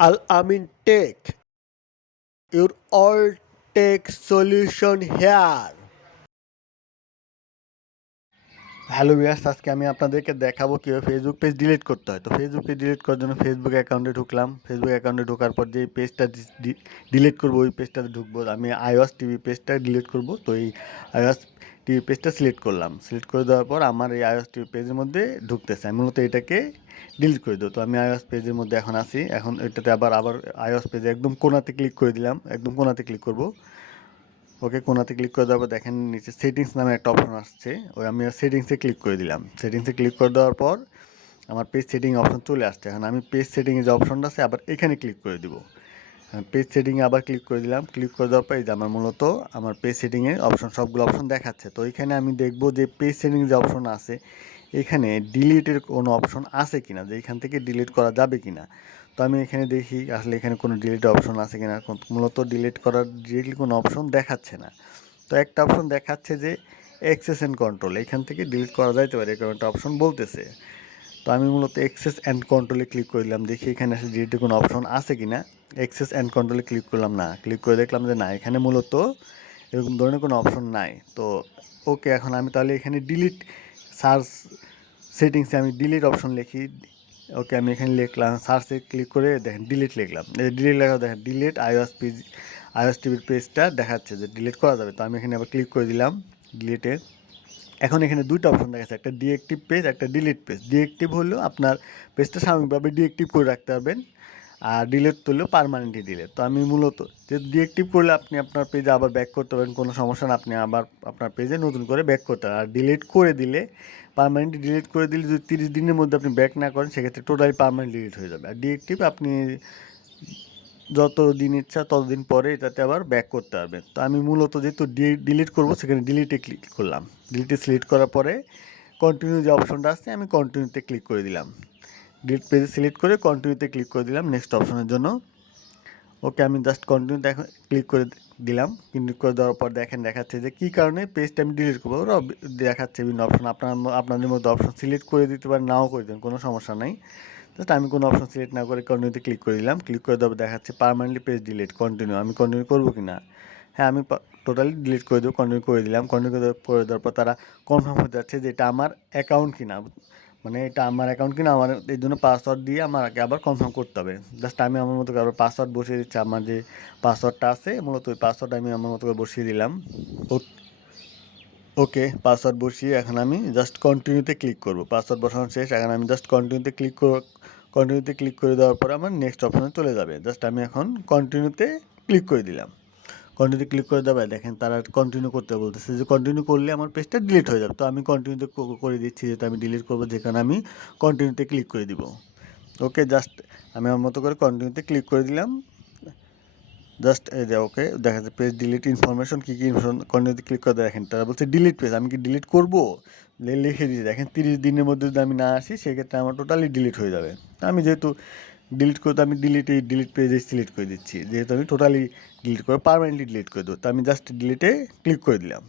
Al Amin Tech, your all tech solution here. Hello viewers, আজকে আমি আপনাদেরকে দেখাবো কীভাবে ফেসবুক পেজ ডিলিট করতে হয়। তো ফেসবুক পেজ ডিলিট করার জন্য ফেসবুক অ্যাকাউন্টে ঢুকলাম। ফেসবুক অ্যাকাউন্টে ঢোকার পর যে পেজটা ডিলিট করবো ওই পেজটাতে ঢুকবো। আমি iOS টিভি পেজটা ডিলিট করবো, তো এই iOS টিভি পেজটা সিলেক্ট করলাম। সিলেক্ট করে দেওয়ার পর আমার এই iOS টিভি পেজের মধ্যে ঢুকতেছে। আমি মূলত এটাকে ডিলিট করে দেবো। তো আমি iOS পেজের মধ্যে এখন আছি। এখন এটাতে আবার iOS পেজে একদম কোণাতে ক্লিক করে দিলাম। একদম কোণাতে ক্লিক করবো। ওকে, কোণাতে ক্লিক করে দেওয়ার পর দেখেন নিচে সেটিংস নামে একটা অপশন আসছে। আমি সেটিংসে ক্লিক করে দিলাম। সেটিংসে ক্লিক করে দেওয়ার পর আমার পেজ সেটিং অপশন চলে আসছে। এখন আমি পেজ সেটিংয়ে যে অপশনটা আছে আবার এখানে ক্লিক করে দিব। পেজ সেটিংয়ে আবার ক্লিক করে দিলাম। ক্লিক করে দেওয়ার পর এই যে আমার মূলত আমার পেজ সেটিংয়ে অপশন সবগুলো অপশন দেখাচ্ছে। তো এখানে আমি দেখব যে পেজ সেটিং যে অপশন আছে এখানে ডিলিটের কোনো অপশন আছে কিনা, যে এখান থেকে ডিলিট করা যাবে কিনা। তো আমি এখানে দেখি আসলে এখানে কোনো ডিলিট অপশন আছে কিনা। মূলত ডিলিট করার ডিরেক্টলি কোনো অপশন দেখাচ্ছে না। তো একটা অপশন দেখাচ্ছে যে অ্যাক্সেস অ্যান্ড কন্ট্রোল, এখান থেকে ডিলিট করা যাইতে পারে এরকম একটা অপশন বলতেছে। তো আমি মূলত অ্যাক্সেস অ্যান্ড কন্ট্রোলে ক্লিক করে দিলাম, দেখি এখানে আসলে ডিলিটের কোনো অপশন আছে কিনা। অ্যাক্সেস অ্যান্ড কন্ট্রোলে ক্লিক করলাম, না। ক্লিক করে দেখলাম যে না, এখানে মূলত এরকম ধরনের কোনো অপশন নাই। তো ওকে, এখন আমি তাহলে এখানে ডিলিট সার্চ সেটিংসে আমি ডিলিট অপশন লিখি। ওকে, আমি এখানে লিখলাম, সার্চে ক্লিক করে দেখেন ডিলিট লিখলাম। ডিলিট লেখা দেখেন ডিলিট iOS টিভির পেজটা দেখাচ্ছে যে ডিলিট করা যাবে। তো আমি এখানে আবার ক্লিক করে দিলাম ডিলিটে। এখন এখানে দুইটা অপশন দেখাচ্ছে, একটা ডিএক্টিভ পেজ, একটা ডিলিট পেজ। ডিএক্টিভ হলো আপনার পেজটা সাময়িকভাবে ডিএক্টিভ করে রাখতে পারবেন, আর ডিলিট করলেও পারমানেন্টলি ডিলিট। তো আমি মূলত যে ডিএক্টিভ করলে আপনি আপনার পেজে আবার ব্যাক করতে পারেন, কোনো সমস্যা না, আপনি আবার আপনার পেজে নতুন করে ব্যাক করতে পারেন। আর ডিলিট করে দিলে পারমানেন্টলি ডিলিট করে দিলে যদি 30 দিনের মধ্যে আপনি ব্যাক না করেন সেক্ষেত্রে টোটালি পারমানেন্ট ডিলিট হয়ে যাবে। আর ডিএক্টিভ আপনি যত দিন ইচ্ছা ততদিন পরে এটাতে আবার ব্যাক করতে পারবেন। তো আমি মূলত যেহেতু ডিলিট করবো সেখানে ডিলিটে ক্লিক করলাম। ডিলিটে সিলেক্ট করার পরে কন্টিনিউ যে অপশনটা আছে আমি কন্টিনিউতে ক্লিক করে দিলাম। ডিলিট পেজে সিলেক্ট করে কন্টিনিউতে ক্লিক করে দিলাম নেক্সট অপশনের জন্য। ওকে, আমি জাস্ট কন্টিনিউতে এখন ক্লিক করে দিলাম। ক্লিক করে দেওয়ার পর দেখেন দেখাচ্ছে যে কী কারণে পেজটা আমি ডিলিট করবো। ওরা দেখাচ্ছে বিভিন্ন অপশন, আপনাদের মধ্যে অপশন সিলেক্ট করে দিতে পারেন, নাও করে দেন, কোনো সমস্যা নাই। জাস্ট আমি কোনো অপশন সিলেক্ট না করে কন্টিনিউতে ক্লিক করে দিলাম। ক্লিক করে দেওয়ার দেখাচ্ছে পার্মানেন্টলি পেজ ডিলিট, কন্টিনিউ। আমি কন্টিনিউ করবো কি না? হ্যাঁ, আমি টোটালি ডিলিট করে দেবো। কন্টিনিউ করে দিলাম। কন্টিনিউ করে দেওয়ার পর তারা কনফার্ম হতে যাচ্ছে যে এটা আমার অ্যাকাউন্ট কিনা, মানে এটা আমার অ্যাকাউন্ট কিনা। আমার এর জন্য পাসওয়ার্ড দিয়ে আমাকে আবার কনফার্ম করতে হবে। জাস্ট আমি আমার মতো করে আবার পাসওয়ার্ড বসিয়ে দিচ্ছি। আমার যে পাসওয়ার্ডটা আছে মূলত ওই পাসওয়ার্ড আমি আমার মতো করে বসিয়ে দিলাম। ওকে, পাসওয়ার্ড বসিয়ে এখন আমি জাস্ট কন্টিনিউতে ক্লিক করব। পাসওয়ার্ড বসানো শেষ, এখন আমি জাস্ট কন্টিনিউতে ক্লিক করে দেওয়ার পর আমার নেক্সট অপশনে চলে যাবে। জাস্ট আমি এখন কন্টিনিউতে ক্লিক করে দিলাম। কন্টিনিউতে ক্লিক করে দেওয়া দেখেন তারা কন্টিনিউ করতে বলতেছে, যে কন্টিনিউ করলে আমার পেজটা ডিলিট হয়ে যাবে। তো আমি কন্টিনিউতে করে দিচ্ছি, যেহেতু আমি ডিলিট করবো, যেখানে আমি কন্টিনিউতে ক্লিক করে দিব। ওকে, জাস্ট আমি আমার মতো করে কন্টিনিউতে ক্লিক করে দিলাম। জাস্ট এই যে ওকে, দেখা যাচ্ছে পেজ ডিলিট ইনফরমেশন কী ইনফরমেশন। কন্টিনিউতে ক্লিক করে দেখেন তারা বলছে ডিলিট পেজ। আমি কি ডিলিট করবো? লিখে দিয়েছি দেখেন 30 দিনের মধ্যে যদি আমি না আসি সেক্ষেত্রে আমার টোটালি ডিলিট হয়ে যাবে। আমি যেহেতু ডিলিট করতে আমি ডিলিট পেজে সিলেক্ট করে দিচ্ছি, যেহেতু আমি টোটালি ডিলিট করে পারমানেন্টলি ডিলিট করে দেবো। তো আমি জাস্ট ডিলিটে ক্লিক করে দিলাম।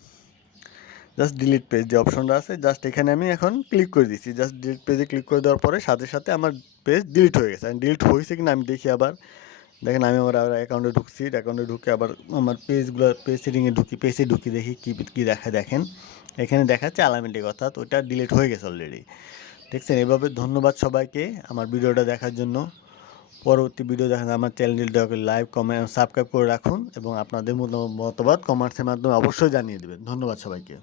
জাস্ট ডিলিট পেজ যে অপশনটা আছে জাস্ট এখানে আমি এখন ক্লিক করে দিচ্ছি। জাস্ট ডিলিট পেজে ক্লিক করে দেওয়ার পরে সাথে সাথে আমার পেজ ডিলিট হয়ে গেছে। ডিলিট হয়েছে কিনা আমি দেখি আবার। দেখেন আমি আমার অ্যাকাউন্টে ঢুকছি, অ্যাকাউন্টে ঢুকে আবার আমার পেজ সেটিংয়ে পেজে ঢুকি, দেখি কী দেখা। দেখেন এখানে দেখাচ্ছে আলামেন্টিক, অর্থাৎ ওইটা ডিলিট হয়ে গেছে অলরেডি। দেখছেন? এভাবে ধন্যবাদ সবাইকে আমার ভিডিওটা দেখার জন্য। পরবর্তী ভিডিও দেখার আমার চ্যানেলটিকে লাইক, কমেন্ট, সাবস্ক্রাইব করে রাখুন এবং আপনাদের মতামত কমেন্টসের মাধ্যমে অবশ্যই জানিয়ে দেবেন। ধন্যবাদ সবাইকে।